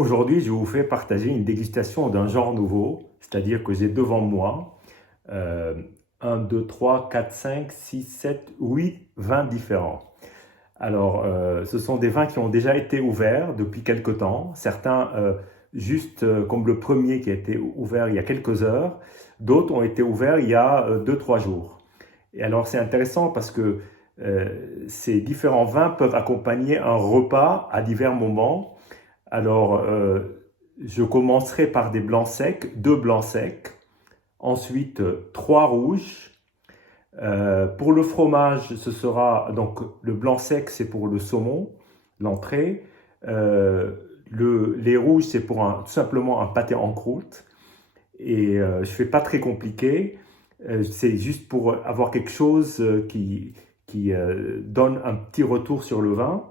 Aujourd'hui, je vous fais partager une dégustation d'un genre nouveau, c'est-à-dire que j'ai devant moi 1, 2, 3, 4, 5, 6, 7, 8 vins différents. Alors, ce sont des vins qui ont déjà été ouverts depuis quelque temps, certains juste comme le premier qui a été ouvert il y a quelques heures, d'autres ont été ouverts il y a 2, 3 jours. Et alors, c'est intéressant parce que ces différents vins peuvent accompagner un repas à divers moments. Alors, je commencerai par des blancs secs, 2 blancs secs, ensuite 3 rouges. Pour le fromage, ce sera donc le blanc sec, c'est pour le saumon, l'entrée. Euh, les rouges, c'est pour tout simplement un pâté en croûte. Et je ne fais pas très compliqué. C'est juste pour avoir quelque chose qui donne un petit retour sur le vin.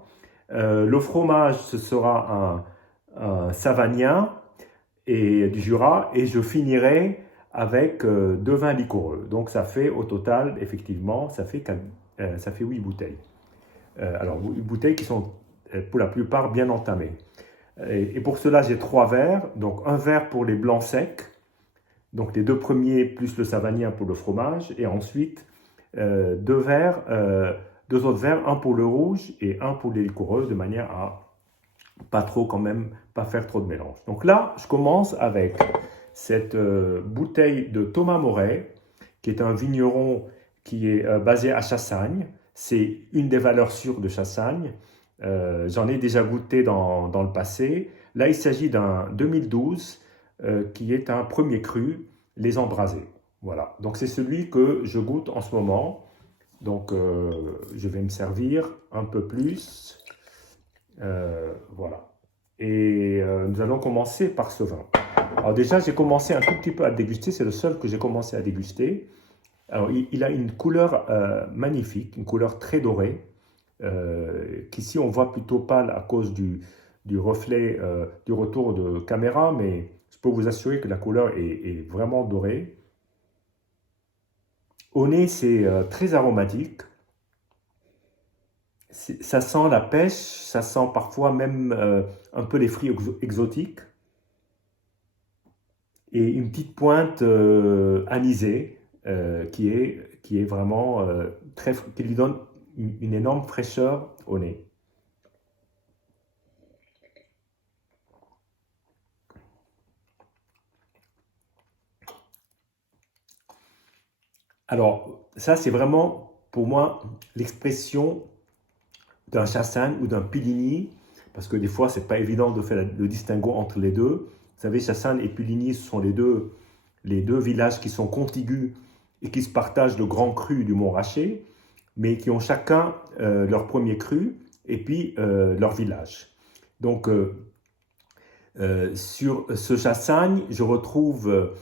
Le fromage, ce sera un Savagnin et du Jura, et je finirai avec 2 vins liquoreux. Donc ça fait au total, effectivement, ça fait 8 bouteilles. Alors 8 bouteilles qui sont pour la plupart bien entamées. Et pour cela, j'ai 3 verres. Donc un verre pour les blancs secs, donc les 2 premiers plus le Savagnin pour le fromage, et ensuite 2 verres, 2 autres verres, un pour le rouge et un pour les liquoreuses, de manière à pas trop quand même, pas faire trop de mélange. Donc là, je commence avec cette bouteille de Thomas Moret, qui est un vigneron qui est basé à Chassagne. C'est une des valeurs sûres de Chassagne. J'en ai déjà goûté dans le passé. Là, il s'agit d'un 2012 qui est un premier cru, les Embrasés. Voilà, donc c'est celui que je goûte en ce moment. Donc je vais me servir un peu plus. Voilà. Et nous allons commencer par ce vin. Alors déjà, j'ai commencé un tout petit peu à déguster. C'est le seul que j'ai commencé à déguster. Alors, il a une couleur magnifique, une couleur très dorée, qu'ici on voit plutôt pâle à cause du reflet, du retour de caméra, mais je peux vous assurer que la couleur est vraiment dorée. Au nez, c'est très aromatique. Ça sent la pêche, ça sent parfois même un peu les fruits exotiques et une petite pointe anisée qui est vraiment qui lui donne une énorme fraîcheur au nez. Alors, ça, c'est vraiment pour moi l'expression d'un Chassagne ou d'un Puligny, parce que des fois, c'est pas évident de faire le distinguo entre les deux. Vous savez, Chassagne et Puligny, ce sont les deux villages qui sont contigus et qui se partagent le grand cru du Montrachet, mais qui ont chacun leur premier cru et puis leur village. Donc, sur ce Chassagne, je retrouve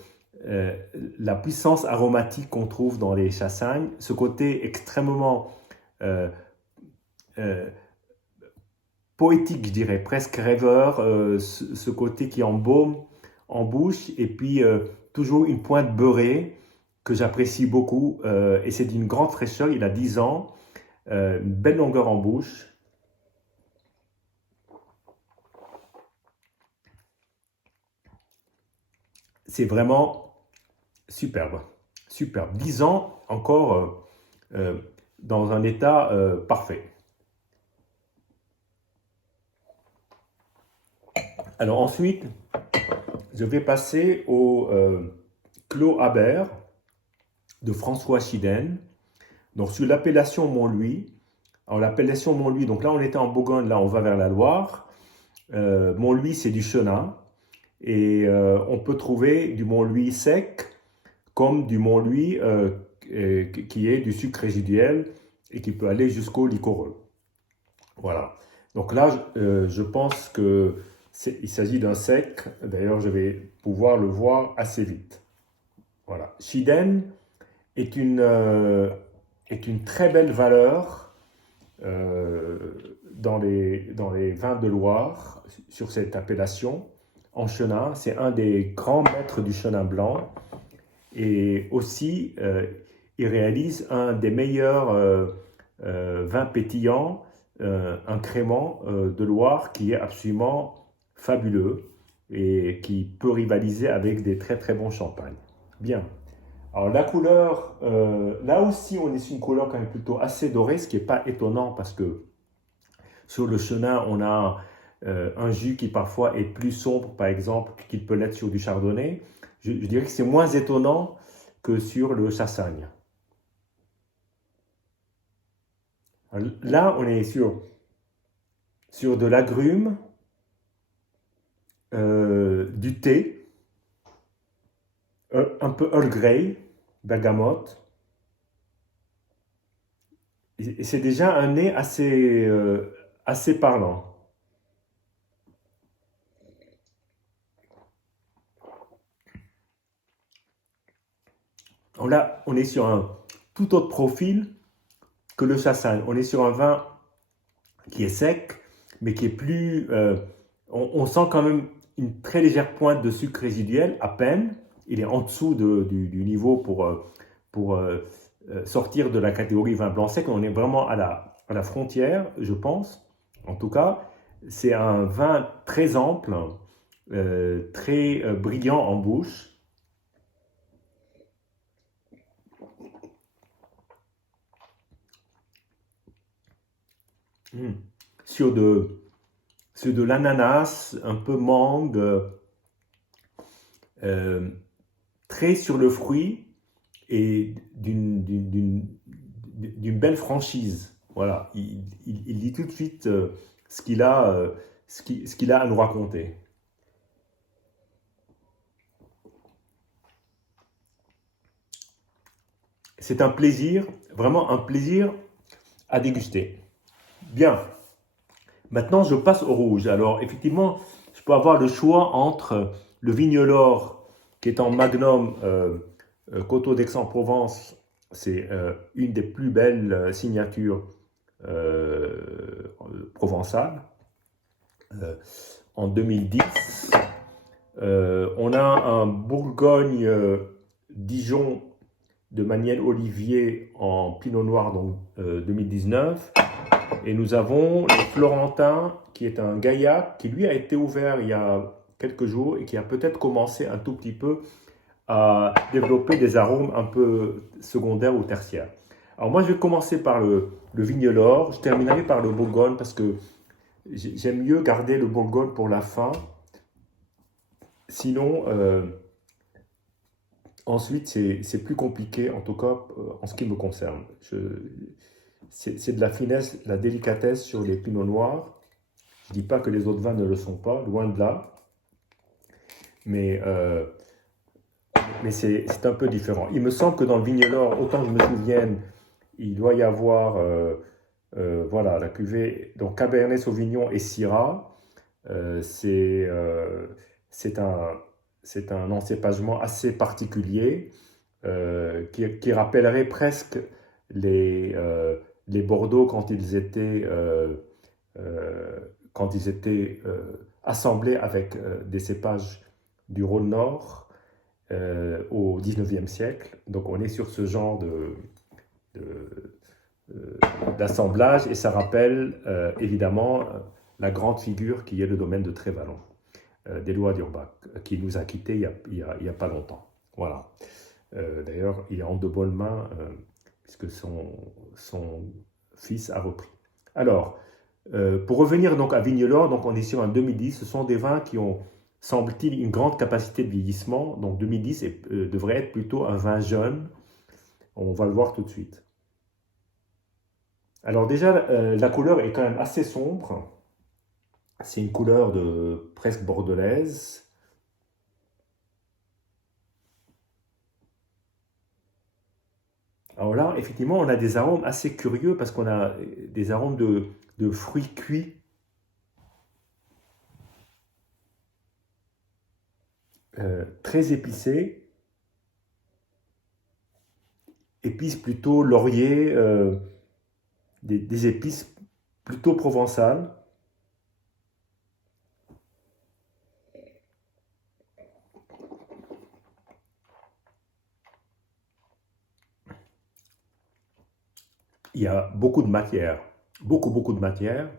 la puissance aromatique qu'on trouve dans les Chassagnes, ce côté extrêmement euh, euh, poétique, je dirais, presque rêveur, ce côté qui embaume en bouche, et puis toujours une pointe beurrée que j'apprécie beaucoup, et c'est d'une grande fraîcheur, il a 10 ans, une belle longueur en bouche. C'est vraiment superbe, superbe. 10 ans encore dans un état parfait. Alors ensuite, je vais passer au Clos Habert de François Chiden. Donc sur l'appellation Montlouis. Alors l'appellation Montlouis, donc là on était en Bourgogne, là on va vers la Loire. Montlouis, c'est du chenin. Et on peut trouver du Montlouis sec comme du Montlouis qui est du sucre résiduel et qui peut aller jusqu'au liquoreux. Voilà. Donc là, je pense qu'il s'agit d'un sec. D'ailleurs, je vais pouvoir le voir assez vite. Voilà. Chiden est une très belle valeur dans les vins de Loire sur cette appellation en chenin. C'est un des grands maîtres du chenin blanc et aussi il réalise un des meilleurs vins pétillants, un crément de Loire qui est absolument fabuleux et qui peut rivaliser avec des très très bons champagnes. Bien. Alors la couleur, là aussi on est sur une couleur quand même plutôt assez dorée, ce qui n'est pas étonnant parce que sur le chenin on a un jus qui parfois est plus sombre par exemple qu'il peut l'être sur du chardonnay. Je dirais que c'est moins étonnant que sur le chassagne. Alors, là on est sur de l'agrumes, du thé, un peu Earl Grey, bergamote. Et c'est déjà un nez assez parlant. Alors là, on est sur un tout autre profil que le chassagne. On est sur un vin qui est sec, mais qui est plus... on sent quand même une très légère pointe de sucre résiduel, à peine. Il est en dessous du niveau pour sortir de la catégorie vin blanc sec. On est vraiment à la frontière, je pense. En tout cas, c'est un vin très ample, très brillant en bouche. Mm. Sur de l'ananas, un peu mangue, euh, très sur le fruit et d'une belle franchise. Voilà, il dit tout de suite ce qu'il a, ce qu'il a à nous raconter. C'est un plaisir, vraiment un plaisir à déguster. Bien, maintenant je passe au rouge. Alors effectivement, je peux avoir le choix entre le Vignelor qui est en Magnum Coteau d'Aix-en-Provence. C'est une des plus belles signatures provençales euh, en 2010. On a un Bourgogne Dijon de Maniel Olivier en Pinot Noir, donc 2019. Et nous avons le Florentin, qui est un Gaillac, qui lui a été ouvert il y a quelques jours et qui a peut-être commencé un tout petit peu à développer des arômes un peu secondaires ou tertiaires. Alors moi, je vais commencer par le Vignelor, je terminerai par le Bourgogne parce que j'aime mieux garder le Bourgogne pour la fin. Sinon, ensuite, c'est plus compliqué, en tout cas en ce qui me concerne. C'est de la finesse, de la délicatesse sur les pinots noirs. Je ne dis pas que les autres vins ne le sont pas, loin de là. Mais, mais c'est un peu différent. Il me semble que dans le Vignelor, autant que je me souvienne, il doit y avoir voilà, la cuvée, donc Cabernet Sauvignon et Syrah. Euh, c'est euh, c'est un, c'est un encépagement assez particulier qui rappellerait presque les Bordeaux euh, quand ils étaient assemblés avec des cépages du Rhône Nord au 19e siècle. Donc on est sur ce genre de, euh, d'assemblage et ça rappelle évidemment la grande figure qui est le domaine de Trévalon, d'Éloi d'Urbach, qui nous a quittés il y a pas longtemps. Voilà. D'ailleurs, il est en de bonnes mains puisque son fils a repris. Alors, pour revenir donc à Vignelor, donc on est sur un 2010, ce sont des vins qui ont, semble-t-il, une grande capacité de vieillissement. Donc 2010 devrait être plutôt un vin jeune. On va le voir tout de suite. Alors déjà, la couleur est quand même assez sombre. C'est une couleur de presque bordelaise. Alors là, effectivement, on a des arômes assez curieux parce qu'on a des arômes de fruits cuits, très épicés, épices plutôt laurier, des épices plutôt provençales. Il y a beaucoup de matière, beaucoup de matière.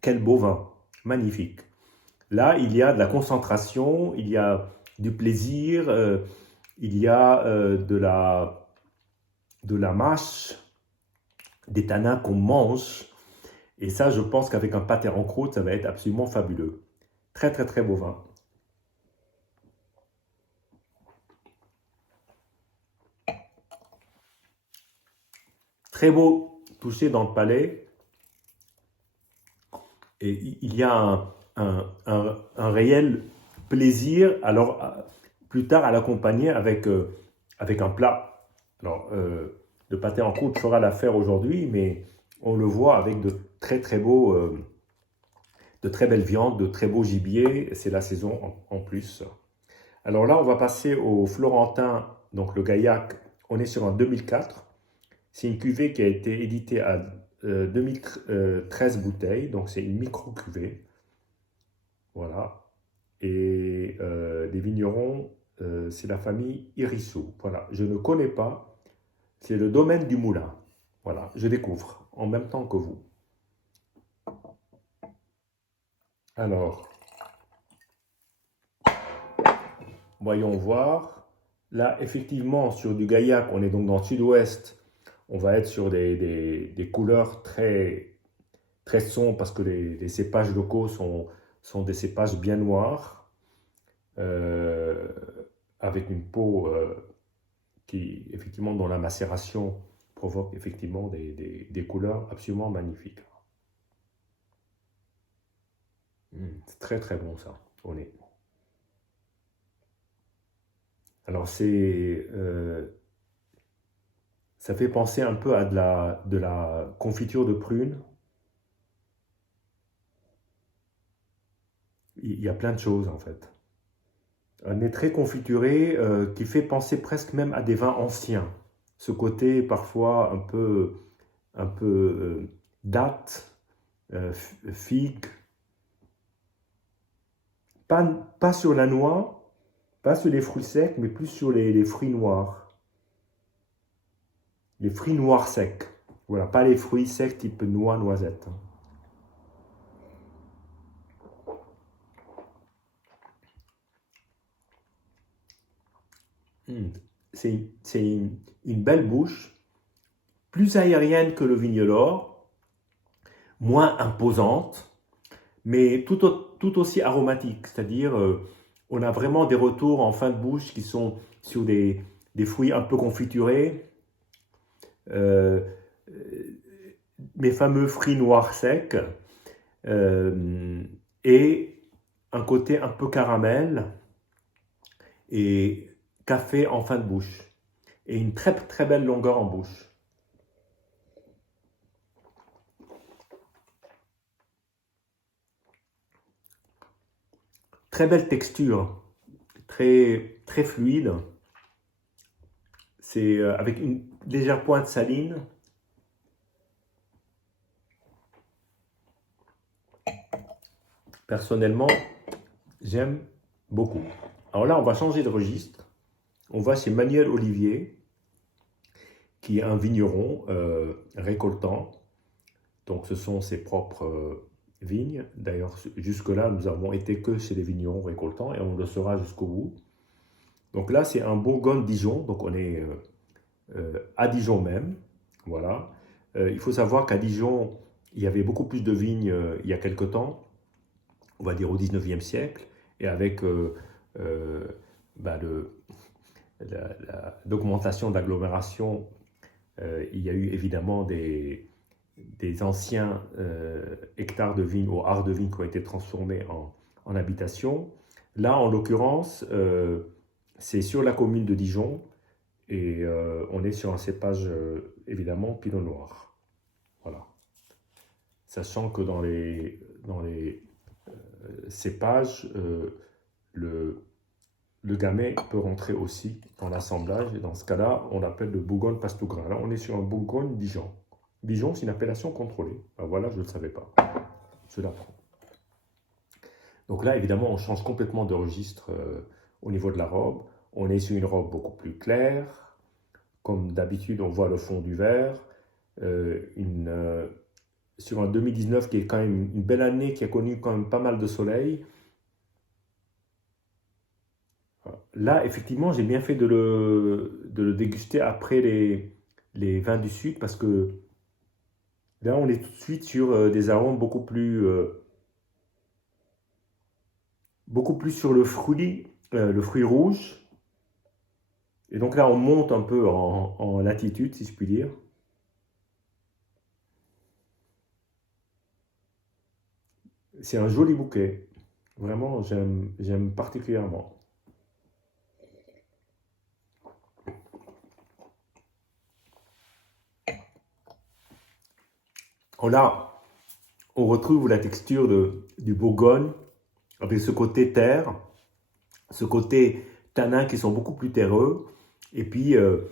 Quel beau vin, magnifique. Là, il y a de la concentration, il y a du plaisir, il y a de la mâche, des tanins qu'on mange. Et ça, je pense qu'avec un pâté en croûte, ça va être absolument fabuleux. Très, très, très beau vin. Très beau toucher dans le palais. Et il y a un réel plaisir, alors plus tard à l'accompagner avec un plat. Alors, le pâté en croûte fera l'affaire aujourd'hui, mais on le voit avec de très très beaux, de très belles viandes, de très beaux gibiers. C'est la saison en plus. Alors là, on va passer au Florentin, donc le Gaillac. On est sur un 2004. C'est une cuvée qui a été éditée à 2013 bouteilles, donc c'est une micro-cuvée. Voilà. Et les vignerons, c'est la famille Irisso. Voilà. Je ne connais pas. C'est le domaine du Moulin. Voilà. Je découvre en même temps que vous. Alors, voyons voir. Là, effectivement, sur du Gaillac, on est donc dans le sud-ouest. On va être sur des couleurs très, très sombres parce que les cépages locaux sont des cépages bien noirs, euh, avec une peau qui, effectivement, dans la macération, provoque effectivement des couleurs absolument magnifiques. C'est très très bon ça, honnêtement. Alors ça fait penser un peu à de la confiture de prunes. Il y a plein de choses en fait. Un nez très confituré qui fait penser presque même à des vins anciens. Ce côté parfois un peu date, figue, pas sur la noix, pas sur les fruits secs, mais plus sur les fruits noirs. Les fruits noirs secs. Voilà, pas les fruits secs type noix, noisette. Mm. C'est une belle bouche, plus aérienne que le Vignelor, moins imposante, mais tout aussi aromatique. C'est-à-dire, on a vraiment des retours en fin de bouche qui sont sur des fruits un peu confiturés, euh, mes fameux fruits noirs secs, euh, et un côté un peu caramel et café en fin de bouche. Et une très très belle longueur en bouche. Très belle texture, très, très fluide. C'est avec une légère pointe saline. Personnellement, j'aime beaucoup. Alors là, on va changer de registre. On va chez Manuel Olivier, qui est un vigneron récoltant. Donc, ce sont ses propres vignes. D'ailleurs, jusque-là, nous avons été que chez les vignerons récoltants et on le sera jusqu'au bout. Donc là, c'est un Bourgogne-Dijon. Donc, on est à Dijon même. Voilà. Il faut savoir qu'à Dijon, il y avait beaucoup plus de vignes il y a quelque temps, on va dire au 19e siècle, et avec bah, l'augmentation de l'agglomération, il y a eu évidemment des anciens hectares de vignes ou arts de vignes qui ont été transformés en habitation. Là, en l'occurrence, c'est sur la commune de Dijon et on est sur un cépage évidemment Pinot Noir. Voilà. Sachant que dans les cépages, le gamay peut rentrer aussi dans l'assemblage. Et dans ce cas-là, on l'appelle le Bourgogne-Pastougrin. Là, on est sur un Bourgogne-Dijon. Dijon, c'est une appellation contrôlée. Ben voilà, je ne le savais pas. Je l'apprends. Donc là, évidemment, on change complètement de registre au niveau de la robe. On est sur une robe beaucoup plus claire. Comme d'habitude, on voit le fond du verre. Sur un 2019 qui est quand même une belle année, qui a connu quand même pas mal de soleil. là, effectivement, j'ai bien fait de le déguster après les vins du Sud parce que là, on est tout de suite sur des arômes beaucoup plus sur le fruit rouge. Et donc là, on monte un peu en latitude, si je puis dire. C'est un joli bouquet. Vraiment, j'aime particulièrement. Là, on retrouve la texture du Bourgogne avec ce côté terre, ce côté tanin qui sont beaucoup plus terreux, et puis, euh,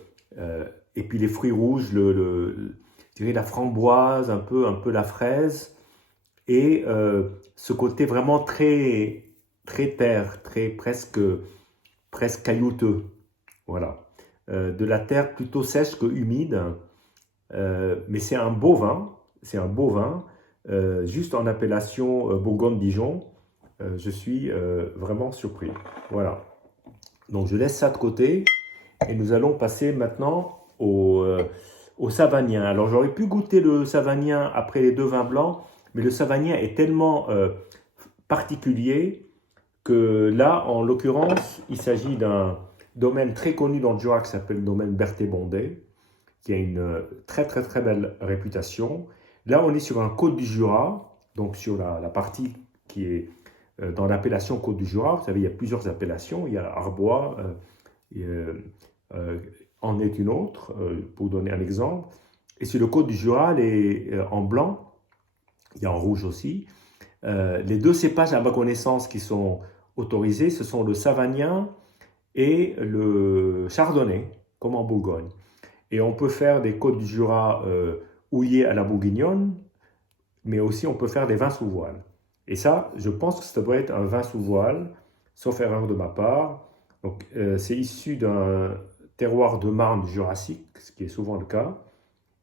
et puis les fruits rouges, je dirais la framboise, un peu la fraise, et ce côté vraiment très, très terre, très presque caillouteux. Voilà. De la terre plutôt sèche que humide, mais c'est un beau vin, juste en appellation Bourgogne-Dijon. Je suis vraiment surpris. Voilà. Donc je laisse ça de côté et nous allons passer maintenant au Savagnin. Alors j'aurais pu goûter le Savagnin après les deux vins blancs, mais le Savagnin est tellement particulier que là, en l'occurrence, il s'agit d'un domaine très connu dans le Jura qui s'appelle le domaine Berthet-Bondé, qui a une très très très belle réputation. Là, on est sur un Côte du Jura, donc sur la partie qui est dans l'appellation Côte du Jura. Vous savez, il y a plusieurs appellations. Il y a Arbois, en est une autre, pour donner un exemple. Et sur le Côte du Jura, en blanc, il y a en rouge aussi. Les deux cépages, à ma connaissance, qui sont autorisés, ce sont le Savagnin et le Chardonnay, comme en Bourgogne. Et on peut faire des Côtes du Jura houillées à la bourguignonne, mais aussi on peut faire des vins sous voile. Et ça, je pense que ça doit être un vin sous voile, sauf erreur de ma part. Donc, c'est issu d'un terroir de marne du Jurassique, ce qui est souvent le cas.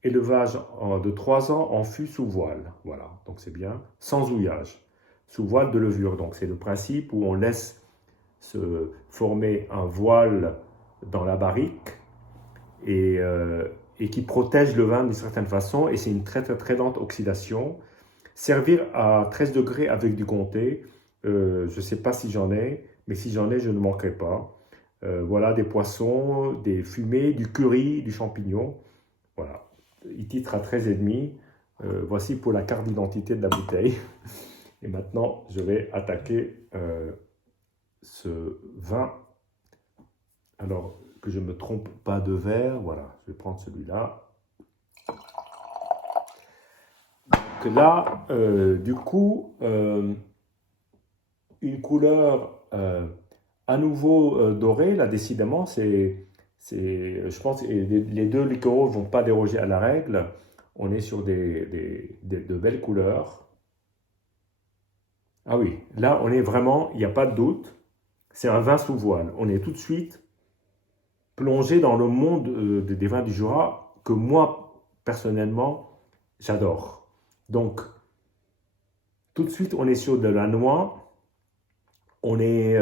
Élevage de 3 ans en fût sous voile. Voilà, donc c'est bien, sans houillage. Sous voile de levure. Donc c'est le principe où on laisse se former un voile dans la barrique et qui protège le vin d'une certaine façon. Et c'est une très très très lente oxydation. Servir à 13 degrés avec du comté, je ne sais pas si j'en ai, mais si j'en ai, je ne manquerai pas. Voilà, des poissons, des fumées, du curry, du champignon. Voilà. Il titre à 13,5. Voici pour la carte d'identité de la bouteille. Et maintenant, je vais attaquer ce vin. Alors, que je ne me trompe pas de verre. Voilà, je vais prendre celui-là. Donc là, du coup, une couleur à nouveau dorée. Là, décidément, je pense que les deux liqueurs ne vont pas déroger à la règle. On est sur de belles couleurs. Ah oui, là, on est vraiment, il n'y a pas de doute, c'est un vin sous voile. On est tout de suite plongé dans le monde des vins du Jura que moi, personnellement, j'adore. Donc, tout de suite, on est sur de la noix, on est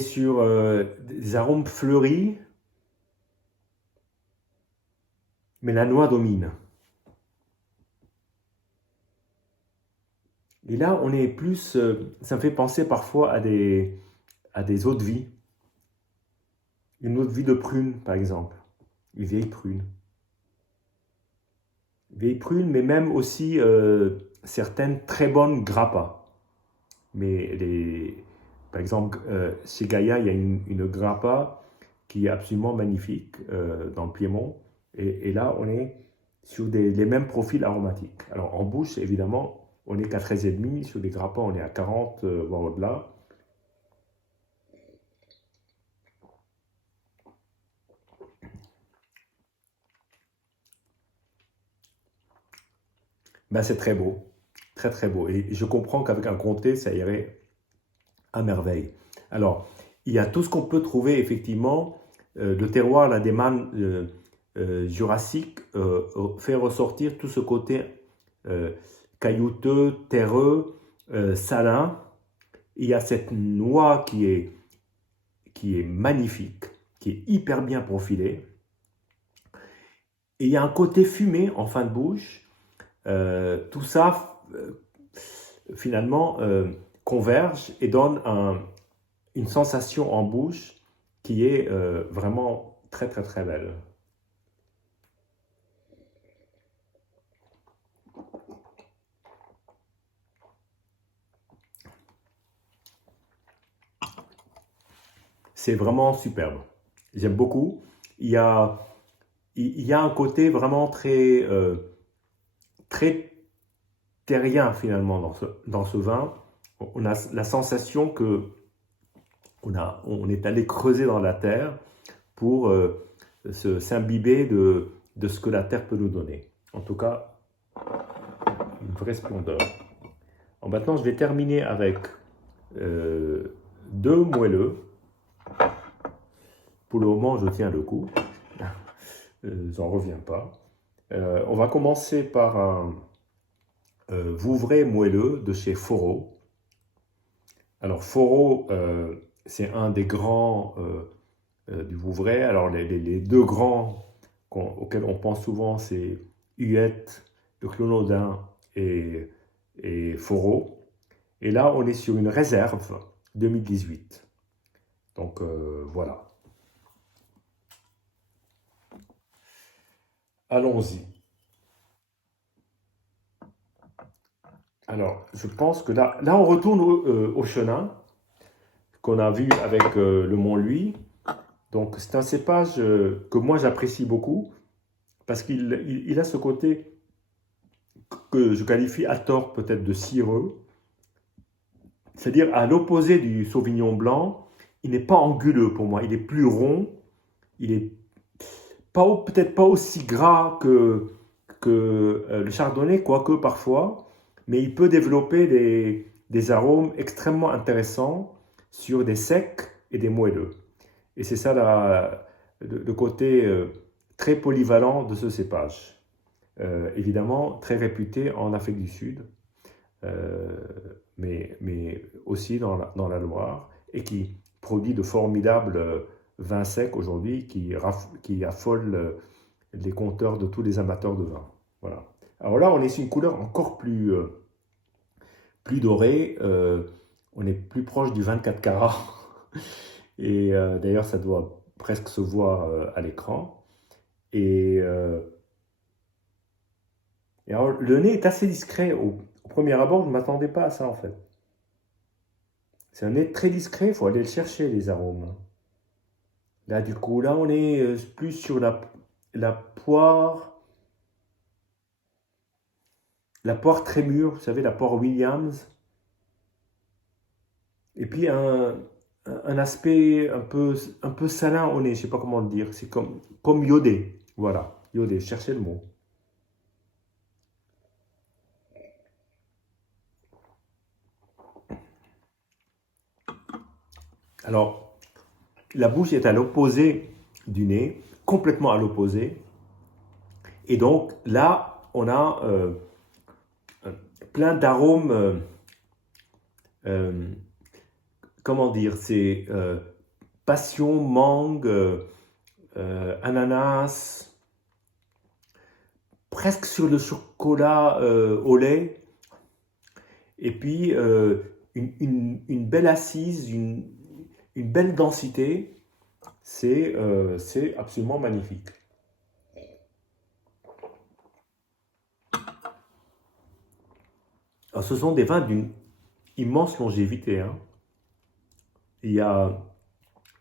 sur des arômes fleuris, mais la noix domine. Et là, on est plus, ça me fait penser parfois à des eaux de vie. Une eau de vie de prune, par exemple. Une vieille prune. Vieille prune, mais même aussi certaines très bonnes grappas. Par exemple, chez Gaïa, il y a une grappa qui est absolument magnifique dans le Piémont. Et là, on est sur les mêmes profils aromatiques. Alors, en bouche, évidemment, on n'est qu'à 13,5. Sur les grappas, on est à 40, voire au-delà. Ben, c'est très beau. Très, très beau. Et je comprends qu'avec un comté, ça irait à merveille. Alors, il y a tout ce qu'on peut trouver, effectivement. Le terroir, la démane jurassique fait ressortir tout ce côté caillouteux, terreux, salin. Il y a cette noix qui est magnifique, qui est hyper bien profilée. Et il y a un côté fumé en fin de bouche. Tout ça, finalement, converge et donne une sensation en bouche qui est vraiment très très très belle. C'est vraiment superbe. J'aime beaucoup. Il y a, il y a un côté vraiment très terrien finalement dans ce vin. On a la sensation que on est allé creuser dans la terre pour s'imbiber de ce que la terre peut nous donner. En tout cas, une vraie splendeur. Alors maintenant, je vais terminer avec deux moelleux. Pour le moment, je tiens le coup. J'en reviens pas. On va commencer par un Vouvray moelleux de chez Foro. Alors Foro, c'est un des grands du Vouvray. Alors les deux grands auxquels on pense souvent, c'est Huette, le Clonodin et Foro. Et là, on est sur une réserve 2018. Donc voilà. Allons-y. Alors, je pense que là on retourne au Chenin, qu'on a vu avec le Montlouis. Donc, c'est un cépage que moi j'apprécie beaucoup, parce qu'il a ce côté que je qualifie à tort peut-être de cireux. C'est-à-dire, à l'opposé du Sauvignon blanc, il n'est pas anguleux pour moi, il est plus rond, il est peut-être pas aussi gras que le chardonnay, quoique parfois, mais il peut développer des arômes extrêmement intéressants sur des secs et des moelleux. Et c'est ça le côté très polyvalent de ce cépage. Évidemment, très réputé en Afrique du Sud, mais aussi dans la Loire, et qui produit de formidables vins secs aujourd'hui qui affolent les compteurs de tous les amateurs de vin. Voilà. Alors là, on est sur une couleur encore plus dorée. On est plus proche du 24 carats. Et d'ailleurs, ça doit presque se voir à l'écran. Et alors, le nez est assez discret. Au premier abord, je ne m'attendais pas à ça en fait. C'est un nez très discret, il faut aller le chercher, les arômes. Là, du coup, là, on est plus sur la poire. La poire très mûre, vous savez, la poire Williams. Et puis un aspect un peu salin au nez, je ne sais pas comment le dire. C'est comme iodé. Voilà, iodé, cherchez le mot. Alors, la bouche est à l'opposé du nez, complètement à l'opposé. Et donc là, on a plein d'arômes, euh, comment dire, c'est passion, mangue, ananas, presque sur le chocolat au lait. Et puis une belle assise, une belle densité. C'est absolument magnifique. Alors, ce sont des vins d'une immense longévité. Hein. Il y a,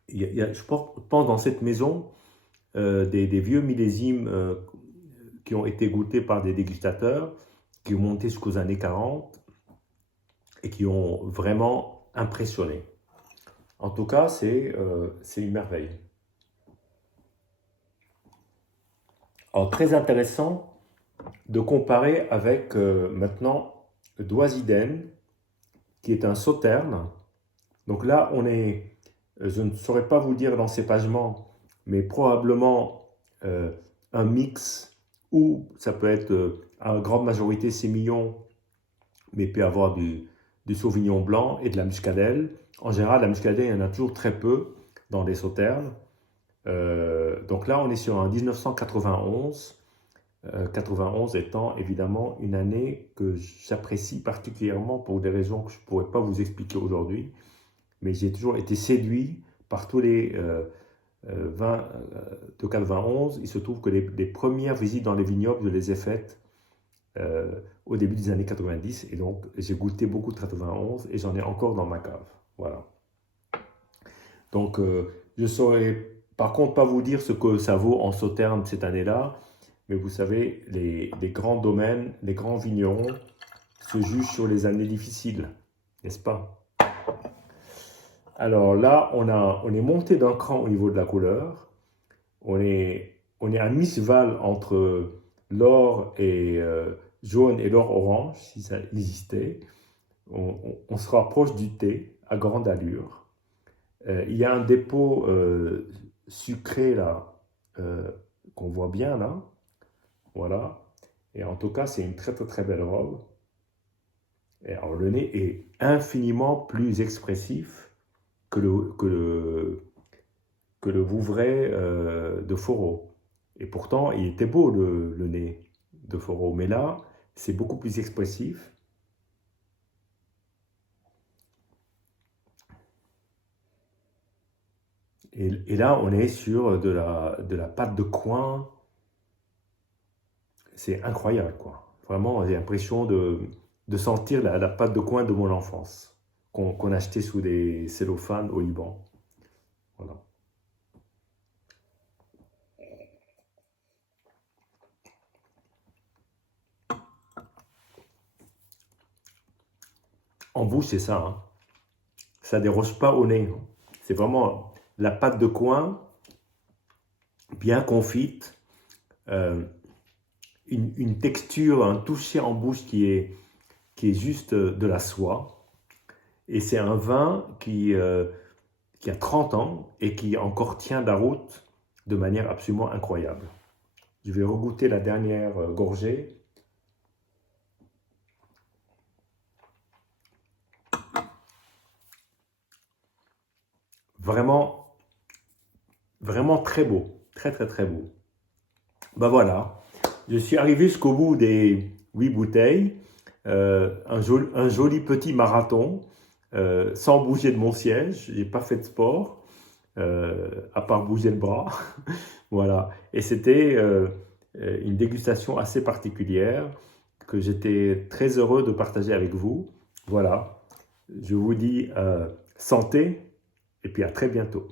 je pense dans cette maison des vieux millésimes qui ont été goûtés par des dégustateurs, qui ont monté jusqu'aux années 40 et qui ont vraiment impressionné. En tout cas, c'est une merveille. Alors, très intéressant de comparer avec maintenant Doisiden, qui est un sauterne. Donc là, je ne saurais pas vous dire l'encépagement, mais probablement un mix, ou ça peut être en grande majorité sémillon, mais peut avoir du du Sauvignon blanc et de la muscadelle. En général, la muscadelle, il y en a toujours très peu dans les sauternes. Donc là, on est sur un 1991. 91 étant évidemment une année que j'apprécie particulièrement pour des raisons que je ne pourrais pas vous expliquer aujourd'hui. Mais j'ai toujours été séduit par tous les vins de 91. Il se trouve que les premières visites dans les vignobles, je les ai faites au début des années 90. Et donc, j'ai goûté beaucoup de 91 et j'en ai encore dans ma cave. Voilà. Donc, je ne saurais par contre pas vous dire ce que ça vaut en sauterne cette année-là. Mais vous savez, les grands domaines, les grands vignerons se jugent sur les années difficiles, n'est-ce pas? Alors là, on est monté d'un cran au niveau de la couleur. On est à mi-cheval entre l'or et jaune et l'or orange, si ça existait. On se rapproche du thé à grande allure. Il y a un dépôt sucré là, qu'on voit bien là. Voilà. Et en tout cas, c'est une très très très belle robe. Et alors, le nez est infiniment plus expressif que le Vouvray de Fourreau. Et pourtant, il était beau le nez de Fourreau. Mais là, c'est beaucoup plus expressif. Et là, on est sur de la pâte de coin. C'est incroyable, quoi. Vraiment, j'ai l'impression de sentir la pâte de coin de mon enfance, qu'on achetait sous des cellophanes au Liban. Voilà. En bouche, c'est ça, hein. Ça ne déroge pas au nez, hein. C'est vraiment la pâte de coin, bien confite, euh, une texture, un toucher en bouche qui est juste de la soie. Et c'est un vin qui a 30 ans et qui encore tient la route de manière absolument incroyable. Je vais regoûter la dernière gorgée. Vraiment, vraiment très beau. Très, très, très beau. Ben voilà, je suis arrivé jusqu'au bout des 8 bouteilles. Un joli petit marathon, sans bouger de mon siège. Je n'ai pas fait de sport, à part bouger le bras. Voilà. Et c'était une dégustation assez particulière que j'étais très heureux de partager avec vous. Voilà. Je vous dis santé et puis à très bientôt.